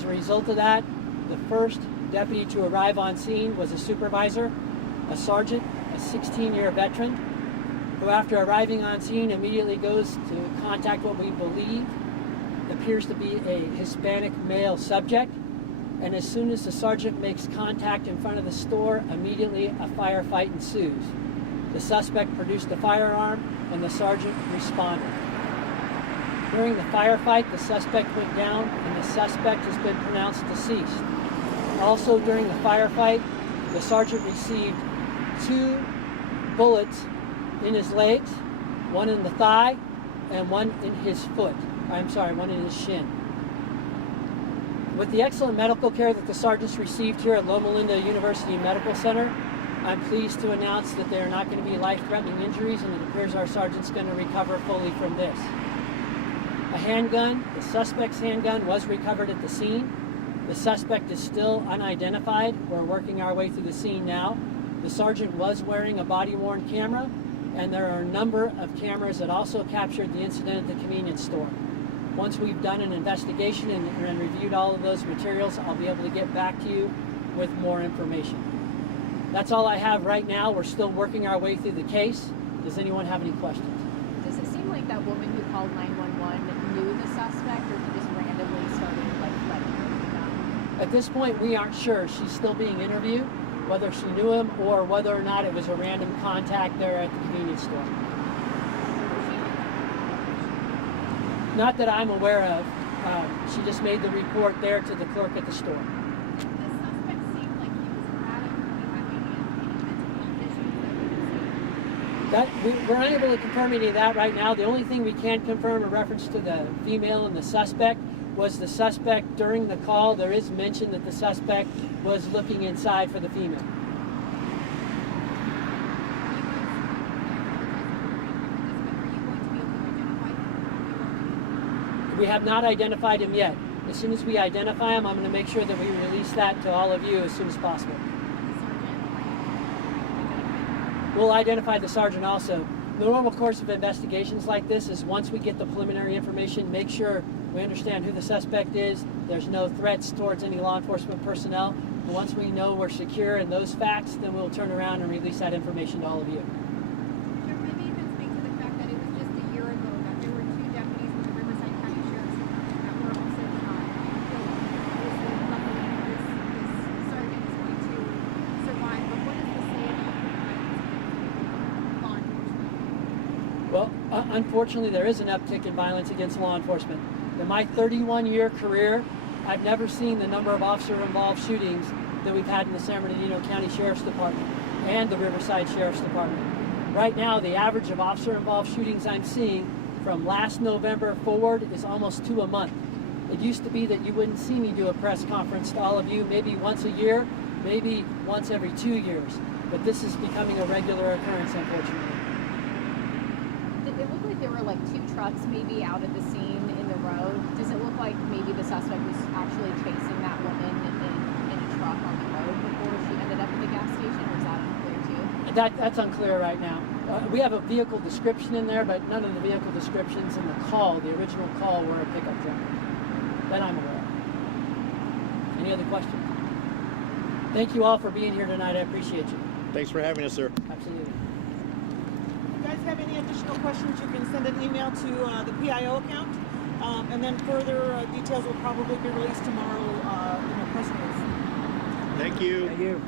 As a result of that, the first deputy to arrive on scene was a supervisor, a sergeant, a 16-year veteran, who after arriving on scene immediately goes to contact what we believe appears to be a Hispanic male subject. And as soon as the sergeant makes contact in front of the store, immediately a firefight ensues. The suspect produced a firearm and the sergeant responded. During the firefight, the suspect went down and the suspect has been pronounced deceased. Also during the firefight, the sergeant received 2 bullets in his legs, one in the thigh and one in his foot. One in his shin. With the excellent medical care that the sergeants received here at Loma Linda University Medical Center, I'm pleased to announce that there are not going to be life-threatening injuries, and it appears our sergeant's going to recover fully from this. A handgun, the suspect's handgun, was recovered at the scene. The suspect is still unidentified. We're working our way through the scene now. The sergeant was wearing a body-worn camera, and there are a number of cameras that also captured the incident at the convenience store. Once we've done an investigation and reviewed all of those materials, I'll be able to get back to you with more information. That's all I have right now. We're still working our way through the case. Does anyone have any questions? Does it seem like that woman who called 911 knew the suspect, or he just randomly started letting her down? At this point, we aren't sure. She's still being interviewed, whether she knew him or whether or not it was a random contact there at the convenience store. Not that I'm aware of. She just made the report there to the clerk at the store. The suspect seemed like he was erratic. Did he have any mental issues that we could see? We're unable to confirm any of that right now. The only thing we can confirm in reference to the female and the suspect was the suspect during the call. There is mention that the suspect was looking inside for the female. We have not identified him yet. As soon as we identify him, I'm going to make sure that we release that to all of you as soon as possible. We'll identify the sergeant also. The normal course of investigations like this is once we get the preliminary information, make sure we understand who the suspect is. There's no threats towards any law enforcement personnel. But once we know we're secure in those facts, then we'll turn around and release that information to all of you. Maybe you can speak to the fact that it was just a year ago that there were 2 deputies from the Riverside County Sheriff's Department that were also killed. Luckily, this sergeant is going to survive. But what does this say about law enforcement? Well, unfortunately, there is an uptick in violence against law enforcement. In my 31-year career, I've never seen the number of officer-involved shootings that we've had in the San Bernardino County Sheriff's Department and the Riverside Sheriff's Department. Right now, the average of officer-involved shootings I'm seeing from last November forward is almost 2 a month. It used to be that you wouldn't see me do a press conference to all of you maybe once a year, maybe once every 2 years. But this is becoming a regular occurrence, unfortunately. It looked like there were like 2 trucks maybe out at the scene in the road. Does it look like maybe the suspect was actually chasing that woman in a truck on the road before she ended up at the gas station, or is that unclear too? That's unclear right now. We have a vehicle description in there, but none of the vehicle descriptions in the call, the original call, were a pickup truck that I'm aware of. Any other questions? Thank you all for being here tonight. I appreciate you. Thanks for having us, sir. Absolutely. If you guys have any additional questions, you can send an email to the PIO account, and then further details will probably be released tomorrow in a press release. Thank you. Thank you.